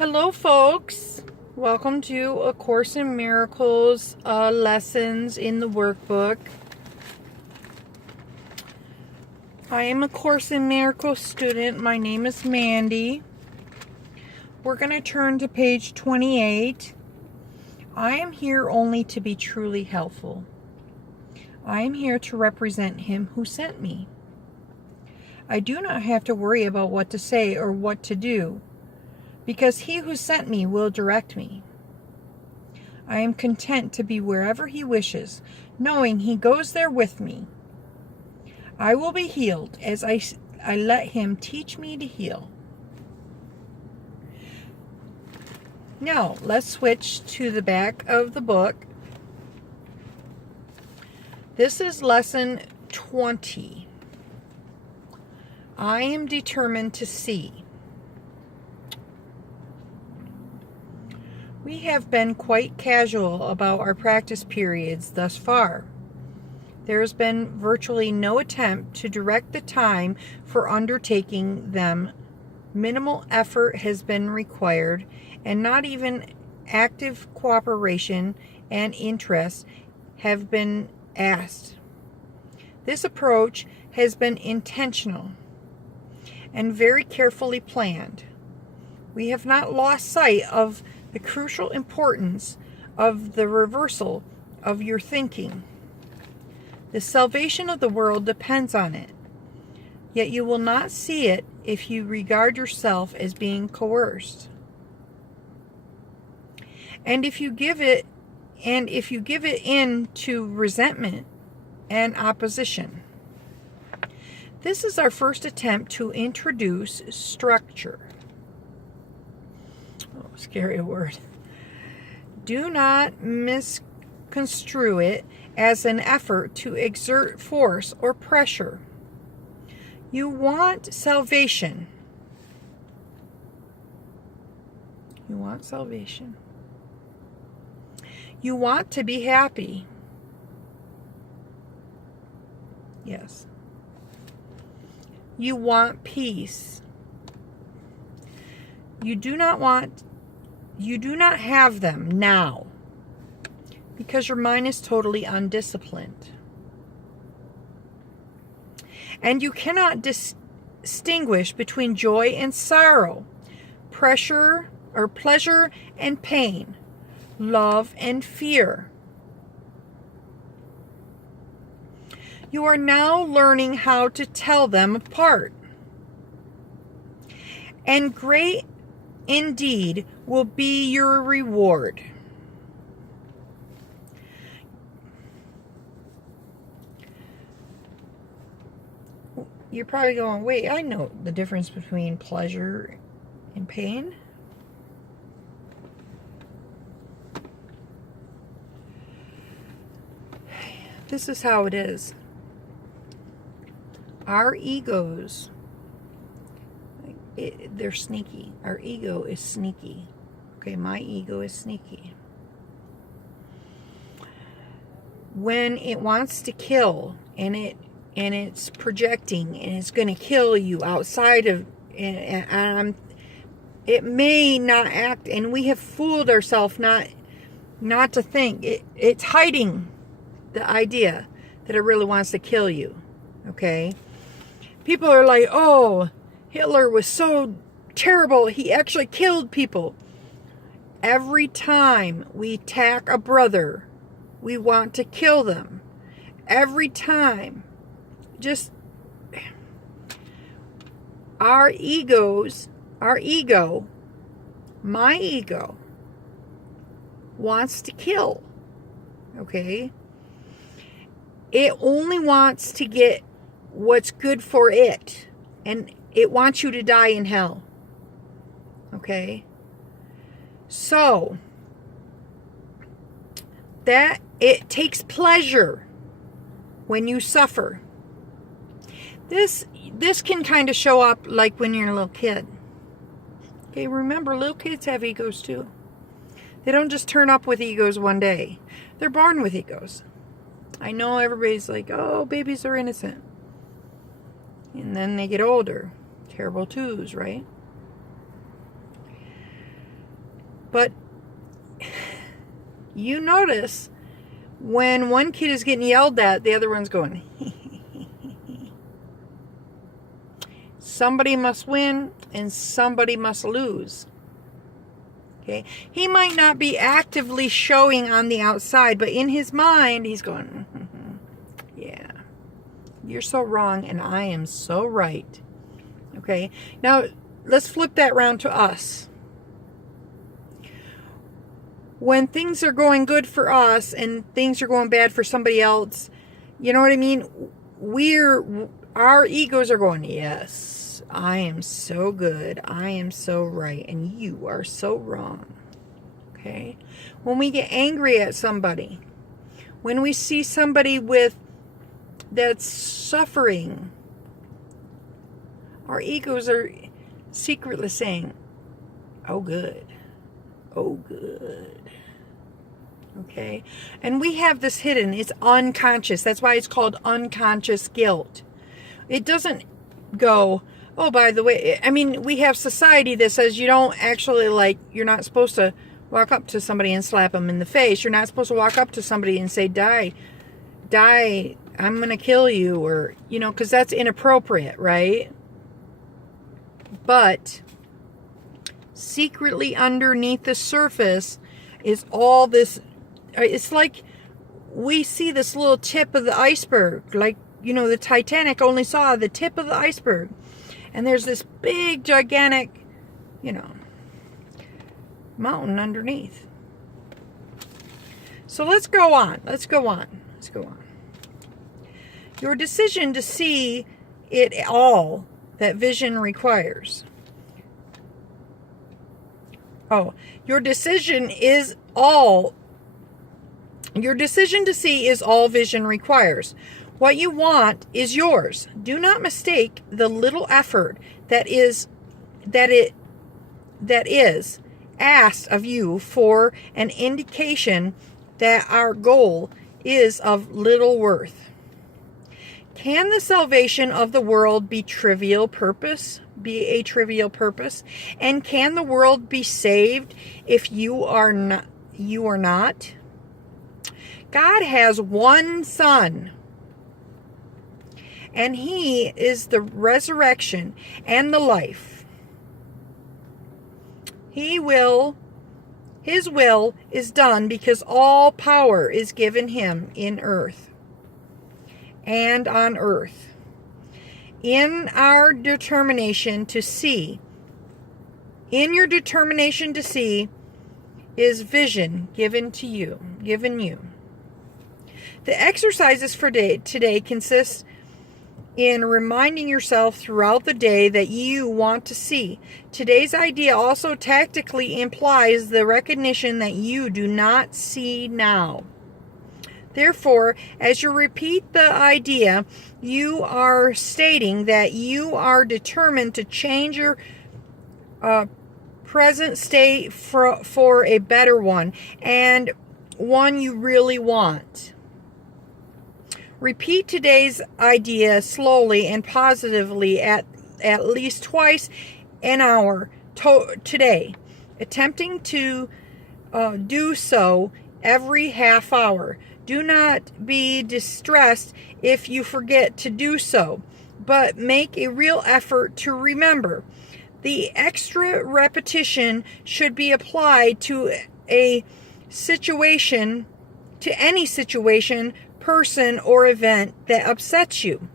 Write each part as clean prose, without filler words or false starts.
Hello, folks. Welcome to A Course in Miracles lessons in the workbook. I am a Course in Miracles student. My name is Mandy. We're going to turn to page 28. I am here only to be truly helpful. I am here to represent Him who sent me. I do not have to worry about what to say or what to do, because He who sent me will direct me. I am content to be wherever He wishes, knowing He goes there with me. I will be healed as I let Him teach me to heal. Now, let's switch to the back of the book. This is lesson 20. I am determined to see. We have been quite casual about our practice periods thus far. There has been virtually no attempt to direct the time for undertaking them. Minimal effort has been required, and not even active cooperation and interest have been asked. This approach has been intentional and very carefully planned. We have not lost sight of the crucial importance of the reversal of your thinking. The salvation of the world depends on it, yet you will not see it if you regard yourself as being coerced. And if you give it in to resentment and opposition. This is our first attempt to introduce structure. Scary word. Do not misconstrue it as an effort to exert force or pressure. You want salvation. You want salvation. You want to be happy. Yes. You want peace. You do not have them now because your mind is totally undisciplined. And you cannot distinguish between joy and sorrow, pleasure and pain, love and fear. You are now learning how to tell them apart. And great indeed will be your reward. You're probably going, wait, I know the difference between pleasure and pain. This is how it is. Our egos, they're sneaky. Our ego is sneaky. Okay, my ego is sneaky. When it wants to kill, and it's projecting, and it's going to kill you outside of, it may not act, and we have fooled ourselves not to think. It's hiding the idea that it really wants to kill you. Okay? People are like, oh, Hitler was so terrible, he actually killed people. Every time we attack a brother, we want to kill them. Every time. Just our ego, my ego, wants to kill. Okay? It only wants to get what's good for it. And it wants you to die in hell. Okay? So, that it takes pleasure when you suffer. This can kind of show up like when you're a little kid. Okay, remember, little kids have egos too. They don't just turn up with egos one day. They're born with egos. I know everybody's like, oh, babies are innocent. And then they get older. Terrible twos, right? But you notice when one kid is getting yelled at, the other one's going, somebody must win and somebody must lose. Okay? He might not be actively showing on the outside, but in his mind, he's going, yeah, you're so wrong and I am so right. Okay? Now, let's flip that around to us. When things are going good for us and things are going bad for somebody else, you know what I mean? Our egos are going, yes, I am so good. I am so right. And you are so wrong. Okay? When we get angry at somebody, when we see somebody that's suffering, our egos are secretly saying, oh, good. Oh, good. Okay? And we have this hidden. It's unconscious. That's why it's called unconscious guilt. It doesn't go, oh, by the way, I mean, we have society that says you don't actually, you're not supposed to walk up to somebody and slap them in the face. You're not supposed to walk up to somebody and say, die, I'm going to kill you, or, because that's inappropriate, right? But secretly underneath the surface is all this. It's like we see this little tip of the iceberg, like, the Titanic only saw the tip of the iceberg, and there's this big gigantic mountain underneath. So let's go on. Your decision to see it all that vision requires. Your decision to see is all vision requires. What you want is yours. Do not mistake the little effort that is asked of you for an trivial that our goal is of little worth. Can the salvation of the world be a trivial purpose? And can the world be saved if you are not? God has one Son, and He is the resurrection and the life. His will is done because all power is given Him in earth and on earth. In your determination to see is vision given you. The exercises for today consist in reminding yourself throughout the day that you want to see. Today's idea also tactically implies the recognition that you do not see now. Therefore, as you repeat the idea, you are stating that you are determined to change your present state for a better one, and one you really want. Repeat today's idea slowly and positively at least twice an hour today, attempting to do so every half hour. Do not be distressed if you forget to do so, but make a real effort to remember. The extra repetition should be applied to any situation, person, or event that upsets you.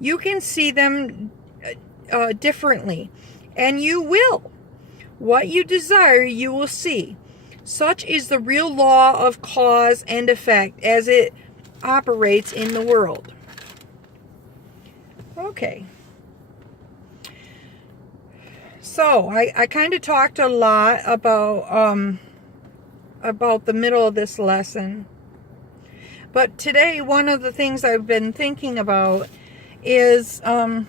You can see them differently, and you will. What you desire, you will see. Such is the real law of cause and effect as it operates in the world. Okay. So, I kind of talked a lot about the middle of this lesson. But today, one of the things I've been thinking about is, and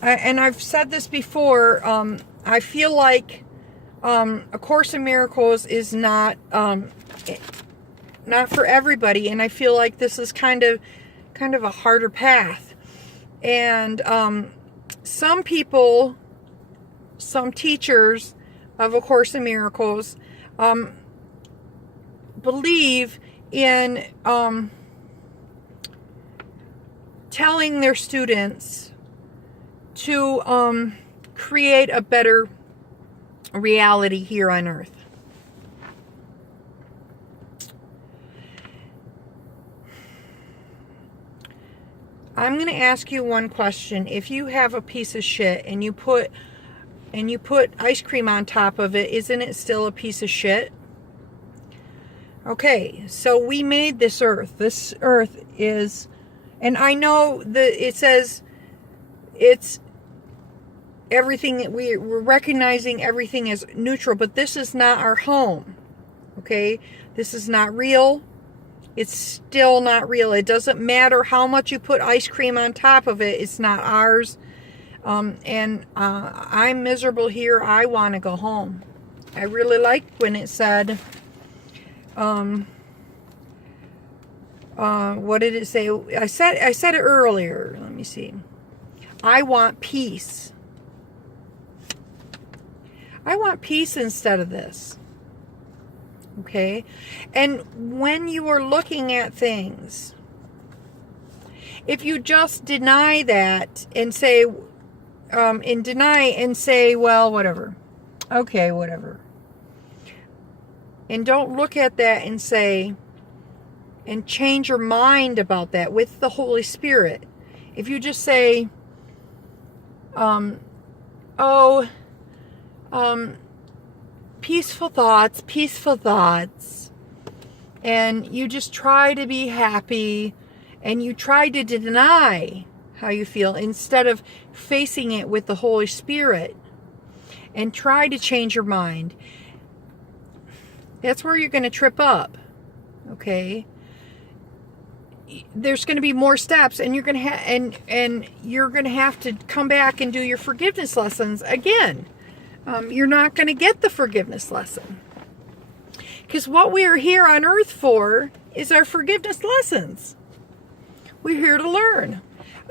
I've said this before, I feel like A Course in Miracles is not for everybody, and I feel like this is kind of a harder path. And some people, some teachers, of A Course in Miracles believe in telling their students to create a better reality here on earth. I'm going to ask you one question. If you have a piece of shit and you put ice cream on top of it, isn't it still a piece of shit? Okay, so we made this earth. This earth is, and I know that it says it's everything, we're recognizing everything as neutral, but this is not our home. Okay, this is not real. It's still not real. It doesn't matter how much you put ice cream on top of it. It's not ours. And I'm miserable here. I want to go home. I really liked when it said, what did it say? I said it earlier. Let me see. I want peace. I want peace instead of this. Okay? And when you are looking at things, if you just deny that and say, well, whatever. Okay, whatever. And don't look at that and say, and change your mind about that with the Holy Spirit. If you just say, peaceful thoughts, and you just try to be happy, and you try to deny how you feel instead of facing it with the Holy Spirit and try to change your mind, that's where you're going to trip up. Okay? There's going to be more steps, and you're going to and you're going to have to come back and do your forgiveness lessons again. You're not going to get the forgiveness lesson. Because what we are here on earth for is our forgiveness lessons. We're here to learn.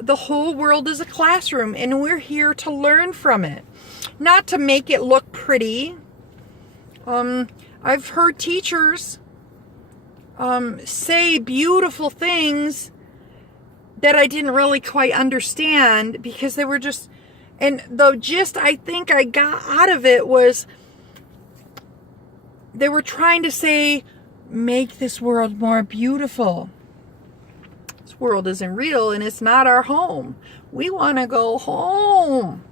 The whole world is a classroom, and we're here to learn from it. Not to make it look pretty. I've heard teachers say beautiful things that I didn't really quite understand because they were just... And the gist I think I got out of it was they were trying to say, make this world more beautiful. This world isn't real and it's not our home. We want to go home.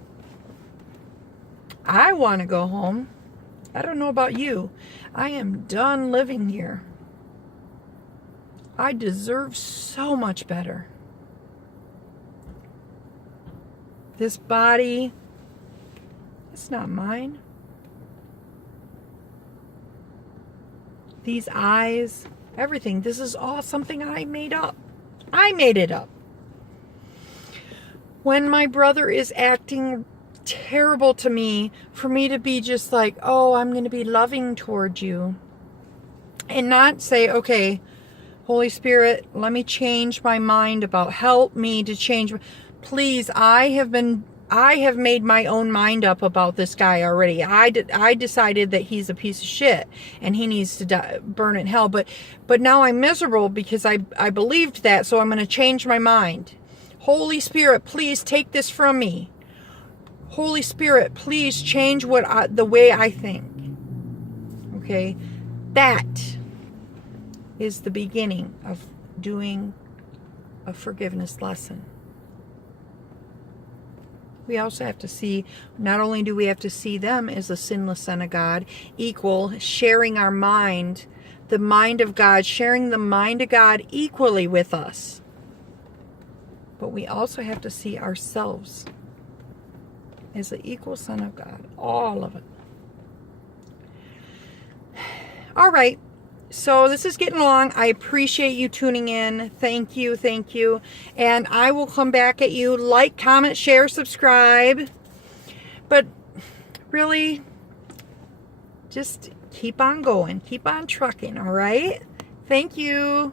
I want to go home. I don't know about you. I am done living here. I deserve so much better. This body, it's not mine. These eyes, everything. This is all something I made up. I made it up. When my brother is acting terrible to me, for me to be just like, oh, I'm going to be loving toward you. And not say, okay, Holy Spirit, let me change my mind about, help me to change. Please, I have made my own mind up about this guy already. I decided that he's a piece of shit and he needs to burn in hell. But now I'm miserable because I believed that, so I'm going to change my mind. Holy Spirit, please take this from me. Holy Spirit, please change the way I think. Okay? That is the beginning of doing a forgiveness lesson. We also have to see, not only do we have to see them as a sinless Son of God, equal, sharing our mind, the mind of God, sharing the mind of God equally with us. But we also have to see ourselves as an equal Son of God. All of it. All right. So this is getting long. I appreciate you tuning in. Thank you. Thank you. And I will come back at you. Like, comment, share, subscribe. But really, just keep on going. Keep on trucking. All right? Thank you.